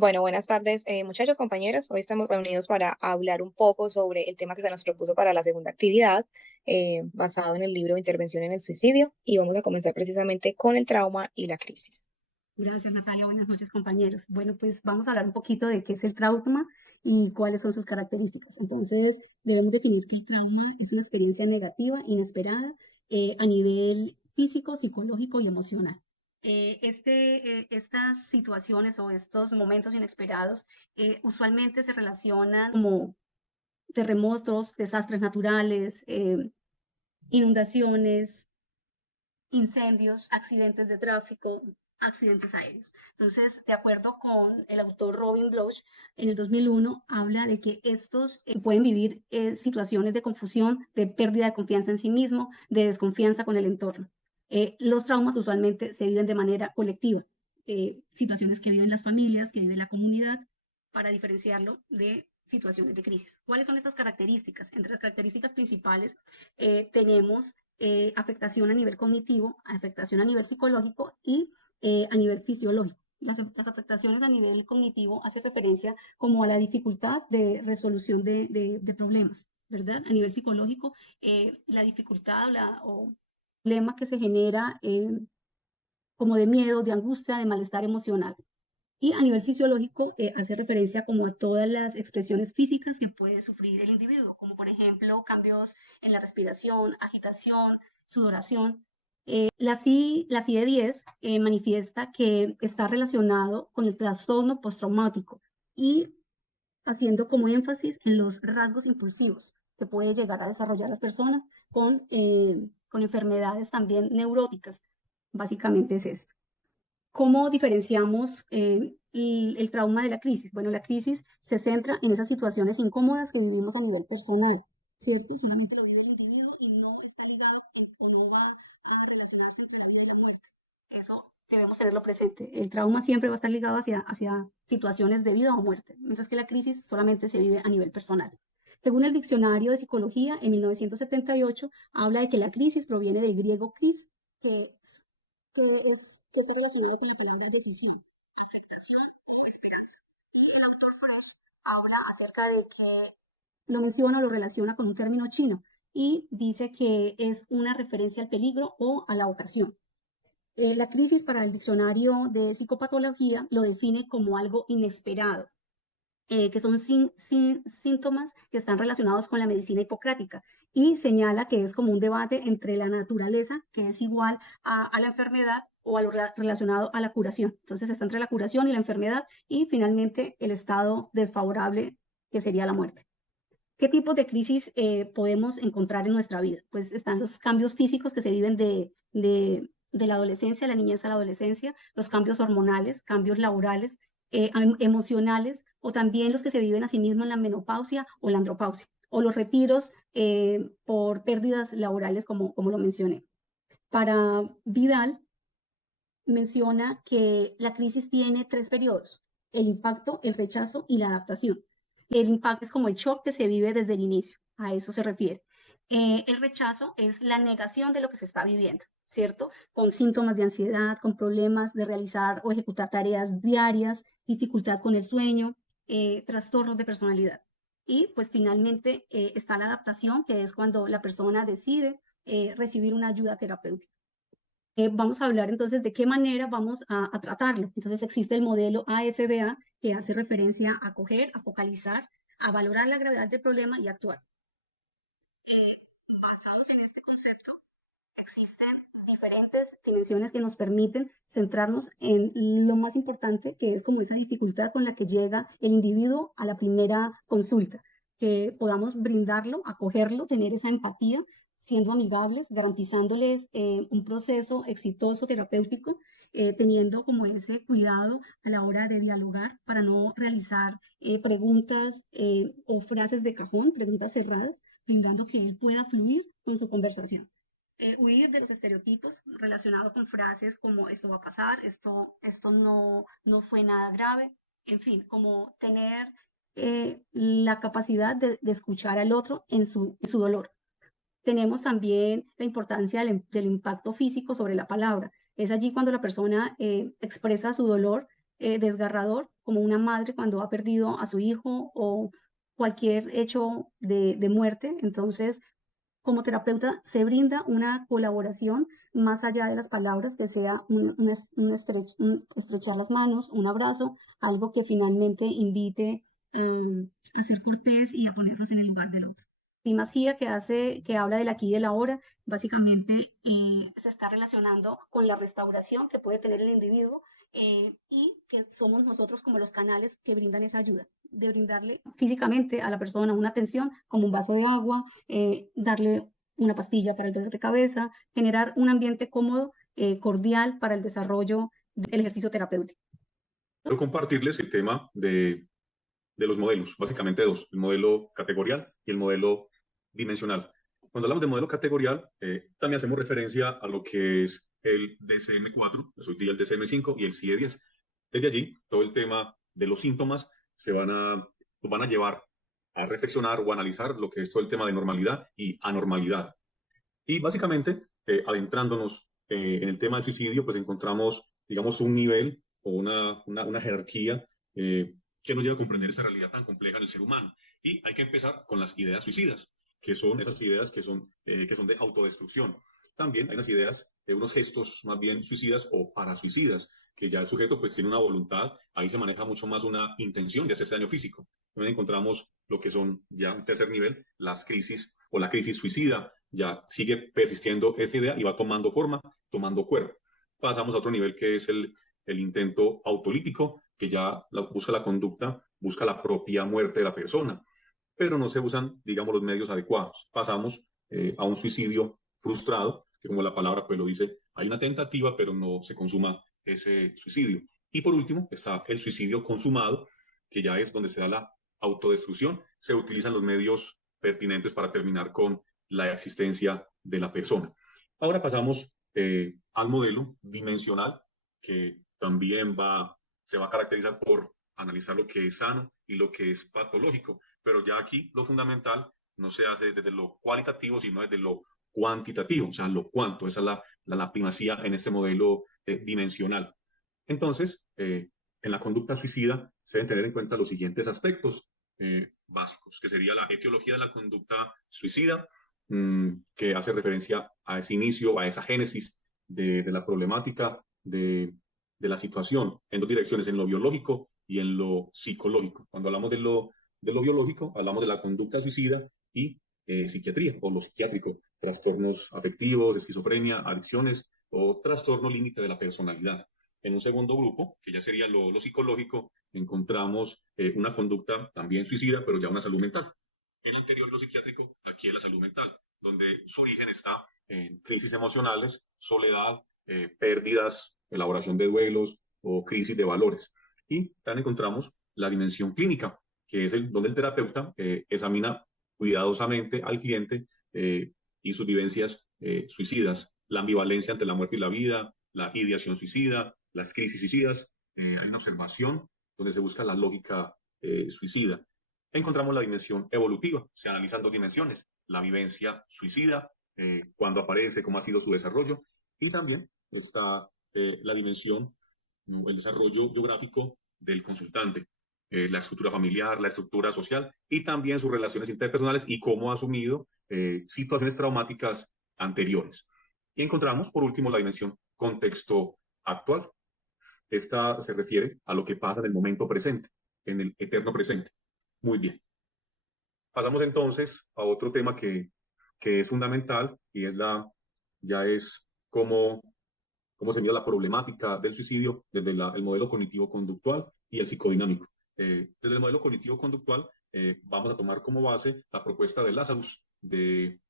Bueno, buenas tardes, muchachos, compañeros. Hoy estamos reunidos para hablar un poco sobre el tema que se nos propuso para la segunda actividad, basado en el libro Intervención en el Suicidio, y vamos a comenzar precisamente con el trauma y la crisis. Gracias, Natalia. Buenas noches, compañeros. Bueno, pues vamos a hablar un poquito de qué es el trauma y cuáles son sus características. Entonces, debemos definir que el trauma es una experiencia negativa, inesperada, a nivel físico, psicológico y emocional. Estas situaciones o estos momentos inesperados usualmente se relacionan como terremotos, desastres naturales, inundaciones, incendios, accidentes de tráfico, accidentes aéreos. Entonces, de acuerdo con el autor Robin Bloch, en el 2001 habla de que estos pueden vivir situaciones de confusión, de pérdida de confianza en sí mismo, de desconfianza con el entorno. Los traumas usualmente se viven de manera colectiva, situaciones que viven las familias, que vive la comunidad, para diferenciarlo de situaciones de crisis. ¿Cuáles son estas características? Entre las características principales tenemos afectación a nivel cognitivo, afectación a nivel psicológico y a nivel fisiológico. Las afectaciones a nivel cognitivo hacen referencia como a la dificultad de resolución de problemas, ¿verdad? A nivel psicológico, la dificultad o problema que se genera como de miedo, de angustia, de malestar emocional. Y a nivel fisiológico hace referencia como a todas las expresiones físicas que puede sufrir el individuo, como por ejemplo cambios en la respiración, agitación, sudoración. La CIE-10 manifiesta que está relacionado con el trastorno postraumático y haciendo como énfasis en los rasgos impulsivos que puede llegar a desarrollar las personas con enfermedades también neuróticas. Básicamente es esto. ¿Cómo diferenciamos el trauma de la crisis? Bueno, la crisis se centra en esas situaciones incómodas que vivimos a nivel personal, ¿cierto? Solamente lo vive el individuo y no está ligado o no va a relacionarse entre la vida y la muerte. Eso debemos tenerlo presente. El trauma siempre va a estar ligado hacia situaciones de vida o muerte, mientras que la crisis solamente se vive a nivel personal. Según el Diccionario de Psicología, en 1978, habla de que la crisis proviene del griego kris, que que está relacionado con la palabra decisión, afectación o esperanza. Y el autor Fresh habla acerca de que lo menciona o lo relaciona con un término chino y dice que es una referencia al peligro o a la ocasión. La crisis para el diccionario de psicopatología lo define como algo inesperado, que son síntomas que están relacionados con la medicina hipocrática y señala que es como un debate entre la naturaleza, que es igual a la enfermedad o a lo relacionado a la curación. Entonces está entre la curación y la enfermedad y finalmente el estado desfavorable que sería la muerte. ¿Qué tipos de crisis podemos encontrar en nuestra vida? Pues están los cambios físicos que se viven de la adolescencia, la niñez a la adolescencia, los cambios hormonales, cambios laborales, emocionales, o también los que se viven a sí mismos en la menopausia o la andropausia, o los retiros por pérdidas laborales, como lo mencioné. Para Vidal, menciona que la crisis tiene tres periodos: el impacto, el rechazo y la adaptación. El impacto es como el shock que se vive desde el inicio, a eso se refiere. El rechazo es la negación de lo que se está viviendo, ¿cierto? Con síntomas de ansiedad, con problemas de realizar o ejecutar tareas diarias, dificultad con el sueño, trastornos de personalidad. Y pues finalmente está la adaptación, que es cuando la persona decide recibir una ayuda terapéutica. Vamos a hablar entonces de qué manera vamos a tratarlo. Entonces existe el modelo AFBA que hace referencia a coger, a focalizar, a valorar la gravedad del problema y actuar. Basados en este concepto, existen diferentes dimensiones que nos permiten centrarnos en lo más importante, que es como esa dificultad con la que llega el individuo a la primera consulta, que podamos brindarlo, acogerlo, tener esa empatía, siendo amigables, garantizándoles un proceso exitoso terapéutico, teniendo como ese cuidado a la hora de dialogar para no realizar preguntas o frases de cajón, preguntas cerradas, brindando que él pueda fluir con su conversación. Huir de los estereotipos relacionados con frases como esto va a pasar, esto no fue nada grave, en fin, como tener la capacidad de escuchar al otro en su dolor. Tenemos también la importancia del impacto físico sobre la palabra. Es allí cuando la persona expresa su dolor desgarrador, como una madre cuando ha perdido a su hijo o cualquier hecho de muerte. Entonces, como terapeuta se brinda una colaboración más allá de las palabras, que sea estrechar las manos, un abrazo, algo que finalmente invite a ser cortés y a ponerlos en el lugar del otro. Primacía que habla del aquí y del ahora, básicamente se está relacionando con la restauración que puede tener el individuo y que somos nosotros como los canales que brindan esa ayuda, de brindarle físicamente a la persona una atención como un vaso de agua, darle una pastilla para el dolor de cabeza, generar un ambiente cómodo, cordial para el desarrollo del ejercicio terapéutico. Quiero compartirles el tema de los modelos, básicamente dos, el modelo categorial y el modelo dimensional. Cuando hablamos de modelo categorial, también hacemos referencia a lo que es el DSM-4, pues hoy día el DSM-5 y el CIE-10. Desde allí, todo el tema de los síntomas nos van a llevar a reflexionar o a analizar lo que es todo el tema de normalidad y anormalidad. Y básicamente, adentrándonos en el tema del suicidio, pues encontramos, digamos, un nivel o una jerarquía que nos lleva a comprender esa realidad tan compleja en el ser humano. Y hay que empezar con las ideas suicidas, que son esas ideas que son de autodestrucción. También hay unas ideas, unos gestos más bien suicidas o parasuicidas, que ya el sujeto pues tiene una voluntad, ahí se maneja mucho más una intención de hacerse daño físico. También encontramos lo que son ya en tercer nivel, las crisis o la crisis suicida, ya sigue persistiendo esa idea y va tomando forma, tomando cuerpo. Pasamos a otro nivel que es el intento autolítico, que ya busca la conducta, busca la propia muerte de la persona, pero no se usan, digamos, los medios adecuados. Pasamos a un suicidio frustrado, que como la palabra pues lo dice, hay una tentativa, pero no se consuma ese suicidio. Y por último está el suicidio consumado, que ya es donde se da la autodestrucción. Se utilizan los medios pertinentes para terminar con la existencia de la persona. Ahora pasamos al modelo dimensional, que también se va a caracterizar por analizar lo que es sano y lo que es patológico. Pero ya aquí lo fundamental no se hace desde lo cualitativo, sino desde lo cuantitativo, o sea, lo cuánto, esa es la primacía en este modelo dimensional. Entonces, en la conducta suicida se deben tener en cuenta los siguientes aspectos básicos, que sería la etiología de la conducta suicida, que hace referencia a ese inicio, a esa génesis de la problemática, de la situación, en dos direcciones, en lo biológico y en lo psicológico. Cuando hablamos de lo biológico, hablamos de la conducta suicida y psiquiatría o lo psiquiátrico, trastornos afectivos, esquizofrenia, adicciones o trastorno límite de la personalidad. En un segundo grupo, que ya sería lo psicológico, encontramos una conducta también suicida, pero ya una salud mental. El anterior, lo psiquiátrico, aquí es la salud mental, donde su origen está en crisis emocionales, soledad, pérdidas, elaboración de duelos o crisis de valores. Y también encontramos la dimensión clínica, que es donde el terapeuta examina cuidadosamente al cliente y sus vivencias suicidas, la ambivalencia ante la muerte y la vida, la ideación suicida, las crisis suicidas. Hay una observación donde se busca la lógica suicida. Encontramos la dimensión evolutiva, se analizan dos dimensiones, la vivencia suicida, cuando aparece, cómo ha sido su desarrollo, y también está la dimensión, ¿no?, el desarrollo biográfico del consultante, la estructura familiar, la estructura social y también sus relaciones interpersonales y cómo ha asumido situaciones traumáticas anteriores. Y encontramos, por último, la dimensión contexto actual. Esta se refiere a lo que pasa en el momento presente, en el eterno presente. Muy bien. Pasamos entonces a otro tema que es fundamental y ya es cómo se mira la problemática del suicidio desde el modelo cognitivo-conductual y el psicodinámico. Desde el modelo cognitivo-conductual vamos a tomar como base la propuesta de Lazarus del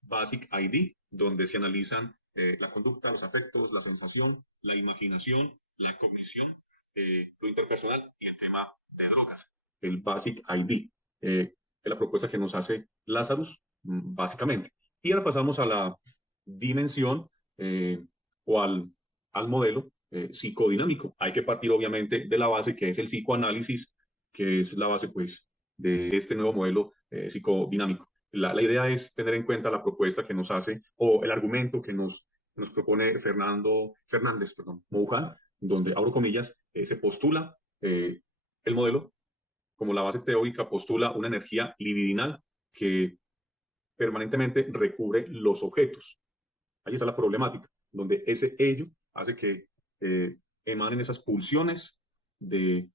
Basic ID, donde se analizan la conducta, los afectos, la sensación, la imaginación, la cognición, lo interpersonal y el tema de drogas. El Basic ID es la propuesta que nos hace Lazarus, básicamente. Y ahora pasamos a la dimensión o al modelo psicodinámico. Hay que partir obviamente de la base que es el psicoanálisis, que es la base pues de este nuevo modelo psicodinámico. La idea es tener en cuenta la propuesta que nos hace o el argumento que nos propone Fernández Moujal donde, abro comillas, se postula el modelo como la base teórica, postula una energía libidinal que permanentemente recubre los objetos. Ahí está la problemática, donde ese ello hace que emanen esas pulsiones de,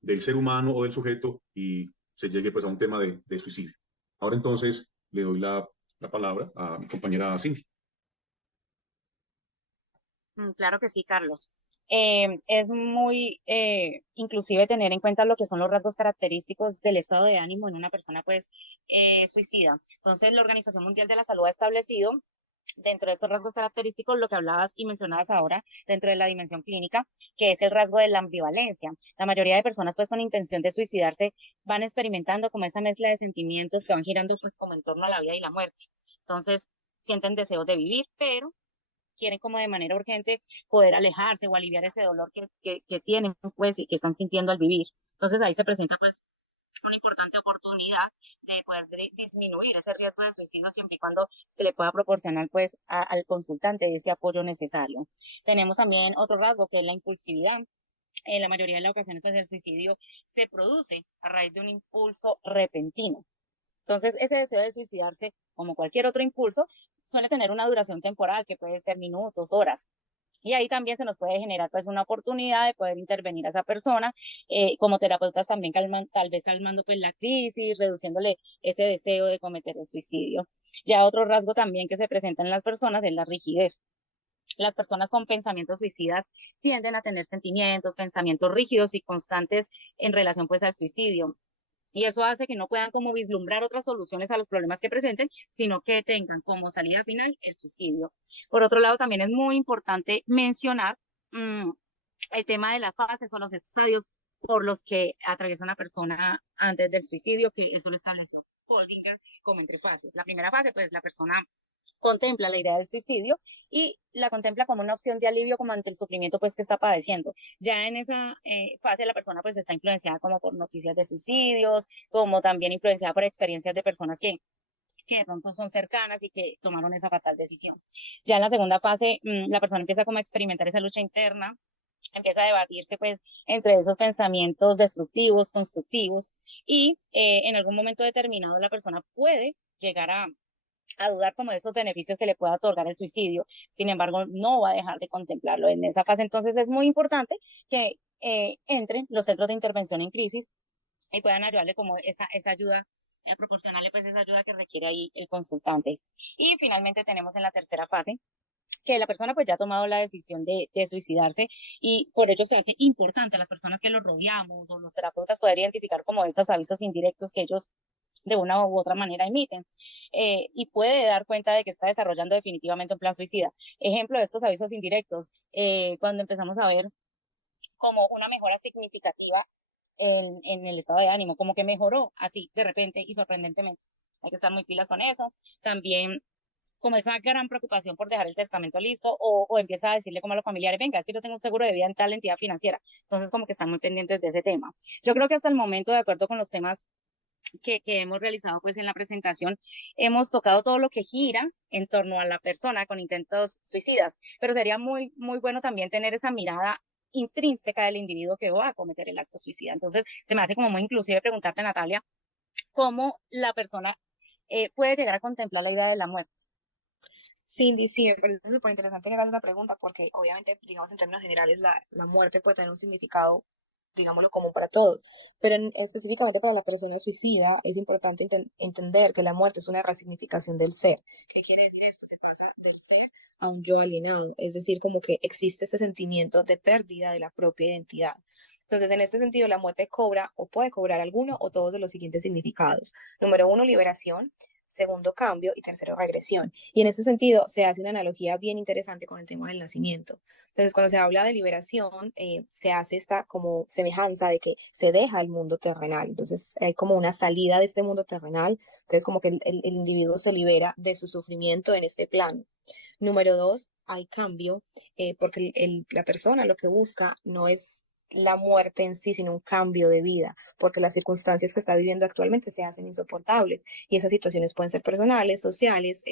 del ser humano o del sujeto y se llegue pues a un tema de suicidio. Ahora entonces le doy la palabra a mi compañera Cindy. Claro que sí, Carlos. Es muy inclusive tener en cuenta lo que son los rasgos característicos del estado de ánimo en una persona pues suicida. Entonces, la Organización Mundial de la Salud ha establecido dentro de estos rasgos característicos lo que hablabas y mencionabas ahora dentro de la dimensión clínica, que es el rasgo de la ambivalencia. La mayoría de personas pues con intención de suicidarse van experimentando como esa mezcla de sentimientos que van girando pues como en torno a la vida y la muerte. Entonces, sienten deseos de vivir, pero quieren como de manera urgente poder alejarse o aliviar ese dolor que tienen pues y que están sintiendo al vivir. Entonces ahí se presenta pues una importante oportunidad de poder disminuir ese riesgo de suicidio siempre y cuando se le pueda proporcionar pues al consultante ese apoyo necesario. Tenemos también otro rasgo que es la impulsividad. En la mayoría de las ocasiones pues el suicidio se produce a raíz de un impulso repentino. Entonces, ese deseo de suicidarse, como cualquier otro impulso, suele tener una duración temporal que puede ser minutos, horas. Y ahí también se nos puede generar pues una oportunidad de poder intervenir a esa persona, como terapeutas también tal vez calmando pues la crisis, reduciéndole ese deseo de cometer el suicidio. Ya otro rasgo también que se presenta en las personas es la rigidez. Las personas con pensamientos suicidas tienden a tener sentimientos, pensamientos rígidos y constantes en relación pues al suicidio. Y eso hace que no puedan como vislumbrar otras soluciones a los problemas que presenten, sino que tengan como salida final el suicidio. Por otro lado, también es muy importante mencionar el tema de las fases o los estadios por los que atraviesa una persona antes del suicidio, que eso lo estableció Holdinger como entre fases. La primera fase, pues la persona contempla la idea del suicidio y la contempla como una opción de alivio como ante el sufrimiento pues que está padeciendo. Ya en esa fase la persona pues está influenciada como por noticias de suicidios, como también influenciada por experiencias de personas que de pronto son cercanas y que tomaron esa fatal decisión. Ya en la segunda fase, la persona empieza como a experimentar esa lucha interna, empieza a debatirse pues entre esos pensamientos destructivos, constructivos, y en algún momento determinado la persona puede llegar a dudar como de esos beneficios que le pueda otorgar el suicidio. Sin embargo, no va a dejar de contemplarlo en esa fase. Entonces es muy importante que entren los centros de intervención en crisis y puedan ayudarle como esa ayuda, proporcionarle pues esa ayuda que requiere ahí el consultante. Y finalmente tenemos en la tercera fase que la persona pues ya ha tomado la decisión de suicidarse y por ello se hace importante a las personas que los rodeamos o los terapeutas poder identificar como esos avisos indirectos que ellos de una u otra manera emiten y puede dar cuenta de que está desarrollando definitivamente un plan suicida. Ejemplo de estos avisos indirectos, cuando empezamos a ver como una mejora significativa en el estado de ánimo, como que mejoró así de repente y sorprendentemente. Hay que estar muy pilas con eso. También como esa gran preocupación por dejar el testamento listo o empieza a decirle como a los familiares, venga, es que yo tengo un seguro de vida en tal entidad financiera. Entonces como que están muy pendientes de ese tema. Yo creo que hasta el momento, de acuerdo con los temas que hemos realizado pues en la presentación, hemos tocado todo lo que gira en torno a la persona con intentos suicidas, pero sería muy bueno también tener esa mirada intrínseca del individuo que va a cometer el acto suicida. Entonces, se me hace como muy inclusive preguntarte, Natalia, cómo la persona puede llegar a contemplar la idea de la muerte. Cindy, sí, me parece súper interesante que hagas esa pregunta porque obviamente, digamos, en términos generales, la muerte puede tener un significado, digámoslo, común para todos, pero específicamente para la persona suicida es importante entender que la muerte es una resignificación del ser. ¿Qué quiere decir esto? Se pasa del ser a un yo alienado, es decir, como que existe ese sentimiento de pérdida de la propia identidad. Entonces, en este sentido, la muerte cobra o puede cobrar alguno o todos de los siguientes significados. Número uno, liberación. Segundo, cambio. Y tercero, regresión. Y en este sentido se hace una analogía bien interesante con el tema del nacimiento. Entonces, cuando se habla de liberación, se hace esta como semejanza de que se deja el mundo terrenal. Entonces, hay como una salida de este mundo terrenal. Entonces, como que el individuo se libera de su sufrimiento en este plano. Número dos, hay cambio, porque la persona lo que busca no es la muerte en sí, sino un cambio de vida. porque las circunstancias que está viviendo actualmente se hacen insoportables y esas situaciones pueden ser personales, sociales,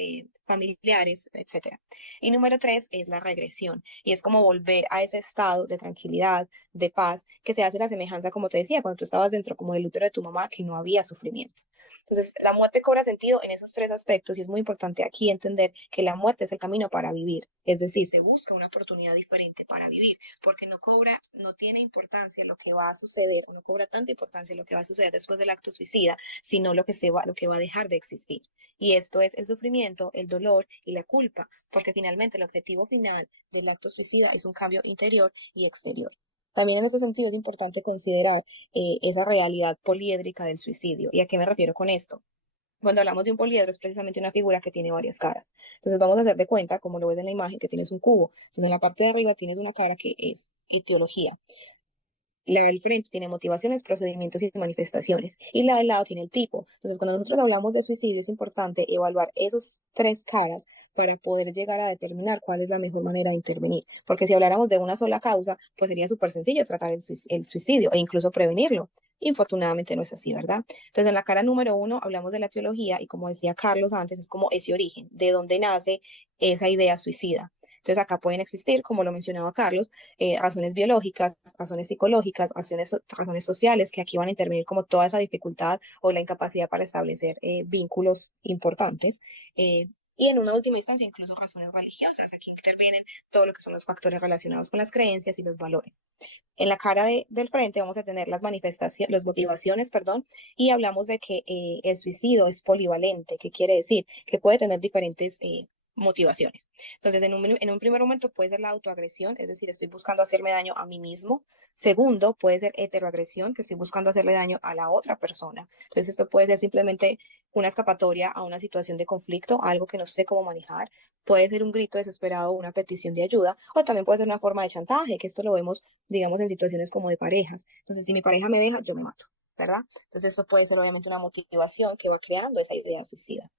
familiares, etcétera. Y número tres es la regresión y es como volver a ese estado de tranquilidad, de paz, que se hace la semejanza, como te decía, cuando tú estabas dentro como del útero de tu mamá, que no había sufrimiento. Entonces, la muerte cobra sentido en esos tres aspectos y es muy importante aquí entender que la muerte es el camino para vivir. Es decir, se busca una oportunidad diferente para vivir, porque no tiene importancia lo que va a suceder, o no cobra tanta importancia lo que va a suceder después del acto suicida, sino lo que va a dejar de existir. Y esto es el sufrimiento, el dolor y la culpa, porque finalmente el objetivo final del acto suicida es un cambio interior y exterior. También en ese sentido es importante considerar esa realidad poliédrica del suicidio. ¿Y a qué me refiero con esto? Cuando hablamos de un poliedro es precisamente una figura que tiene varias caras. Entonces vamos a hacer de cuenta, como lo ves en la imagen, que tienes un cubo. Entonces en la parte de arriba tienes una cara que es etiología. La del frente tiene motivaciones, procedimientos y manifestaciones. Y la del lado tiene el tipo. Entonces, cuando nosotros hablamos de suicidio, es importante evaluar esos tres caras para poder llegar a determinar cuál es la mejor manera de intervenir. Porque si habláramos de una sola causa, pues sería súper sencillo tratar el suicidio e incluso prevenirlo. Infortunadamente no es así, ¿verdad? Entonces, en la cara número uno hablamos de la teología y como decía Carlos antes, es como ese origen, de dónde nace esa idea suicida. Entonces, acá pueden existir, como lo mencionaba Carlos, razones biológicas, razones psicológicas, razones sociales, que aquí van a intervenir como toda esa dificultad o la incapacidad para establecer vínculos importantes. Y en una última instancia, incluso razones religiosas. Aquí intervienen todo lo que son los factores relacionados con las creencias y los valores. En la cara del frente vamos a tener las manifestaciones, las motivaciones, perdón, y hablamos de que el suicidio es polivalente, que quiere decir que puede tener diferentes motivaciones. Entonces, en un primer momento puede ser la autoagresión, es decir, estoy buscando hacerme daño a mí mismo. Segundo, puede ser heteroagresión, que estoy buscando hacerle daño a la otra persona. Entonces, esto puede ser simplemente una escapatoria a una situación de conflicto, algo que no sé cómo manejar. Puede ser un grito desesperado o una petición de ayuda, o también puede ser una forma de chantaje, que esto lo vemos, digamos, en situaciones como de parejas. Entonces, si mi pareja me deja, yo me mato, ¿verdad? Entonces, esto puede ser obviamente una motivación que va creando esa idea suicida.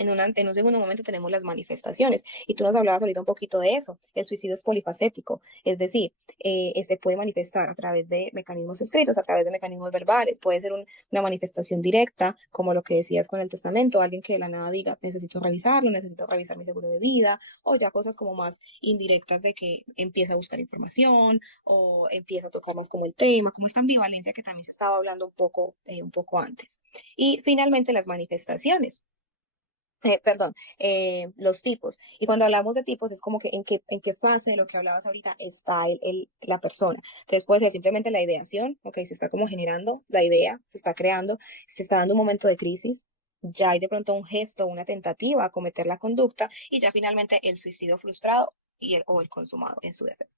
En un segundo momento tenemos las manifestaciones y tú nos hablabas ahorita un poquito de eso. El suicidio es polifacético, es decir, se puede manifestar a través de mecanismos escritos, a través de mecanismos verbales, puede ser una manifestación directa, como lo que decías con el testamento, alguien que de la nada diga, necesito revisarlo, necesito revisar mi seguro de vida, o ya cosas como más indirectas de que empieza a buscar información o empieza a tocar más como el tema, como esta ambivalencia que también se estaba hablando un poco antes. Y finalmente las manifestaciones. Perdón, los tipos. Y cuando hablamos de tipos es como que en qué fase de lo que hablabas ahorita está la persona. Entonces puede ser simplemente la ideación, ok, se está como generando la idea, se está creando, se está dando un momento de crisis, ya hay de pronto un gesto, una tentativa a cometer la conducta y ya finalmente el suicidio frustrado o el consumado en su defecto.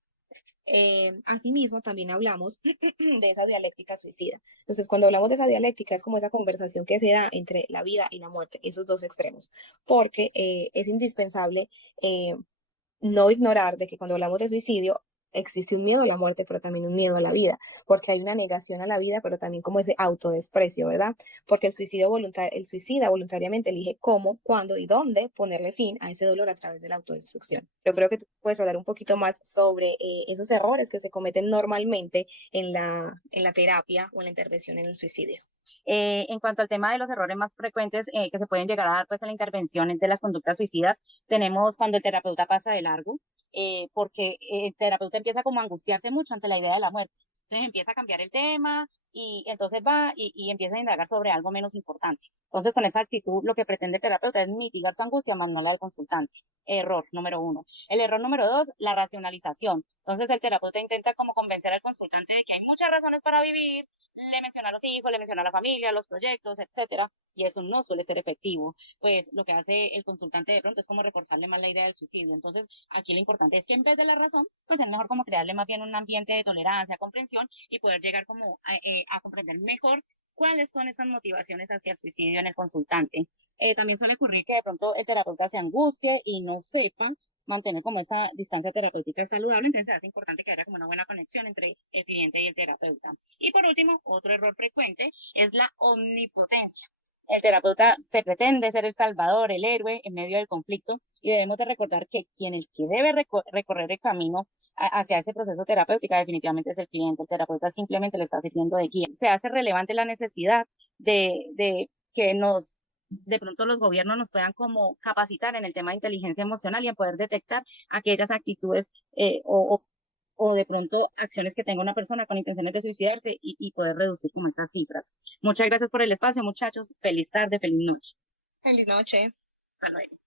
Asimismo, también hablamos de esa dialéctica suicida. Entonces, cuando hablamos de esa dialéctica, es como esa conversación que se da entre la vida y la muerte, esos dos extremos, porque es indispensable eh, no ignorar de que cuando hablamos de suicidio existe un miedo a la muerte, pero también un miedo a la vida, porque hay una negación a la vida, pero también como ese autodesprecio, ¿verdad? Porque el suicida voluntariamente elige cómo, cuándo y dónde ponerle fin a ese dolor a través de la autodestrucción. Yo creo que tú puedes hablar un poquito más sobre esos errores que se cometen normalmente en la terapia o en la intervención en el suicidio. En cuanto al tema de los errores más frecuentes que se pueden llegar a dar pues, en la intervención de las conductas suicidas, tenemos cuando el terapeuta pasa de largo, porque el terapeuta empieza como a angustiarse mucho ante la idea de la muerte. Entonces empieza a cambiar el tema y entonces va y empieza a indagar sobre algo menos importante. Entonces con esa actitud lo que pretende el terapeuta es mitigar su angustia, más no la del consultante. Error número uno. El error número dos, la racionalización. Entonces el terapeuta intenta como convencer al consultante de que hay muchas razones para vivir, le menciona a los hijos, le menciona a la familia, los proyectos, etcétera, y eso no suele ser efectivo. Pues lo que hace el consultante de pronto es como reforzarle más la idea del suicidio. Entonces, aquí lo importante es que en vez de la razón, pues es mejor como crearle más bien un ambiente de tolerancia, comprensión y poder llegar como a comprender mejor cuáles son esas motivaciones hacia el suicidio en el consultante. También suele ocurrir que de pronto el terapeuta se angustie y no sepa mantener como esa distancia terapéutica saludable, entonces es importante que haya como una buena conexión entre el cliente y el terapeuta. Y por último, otro error frecuente es la omnipotencia. El terapeuta se pretende ser el salvador, el héroe en medio del conflicto y debemos de recordar que quien el que debe recorrer el camino hacia ese proceso terapéutico, definitivamente es el cliente. El terapeuta simplemente le está sirviendo de guía. Se hace relevante la necesidad de que de pronto los gobiernos nos puedan como capacitar en el tema de inteligencia emocional y en poder detectar aquellas actitudes o de pronto acciones que tenga una persona con intenciones de suicidarse y poder reducir como estas cifras. Muchas gracias por el espacio, muchachos. Feliz tarde, feliz noche. Feliz noche. Hasta luego.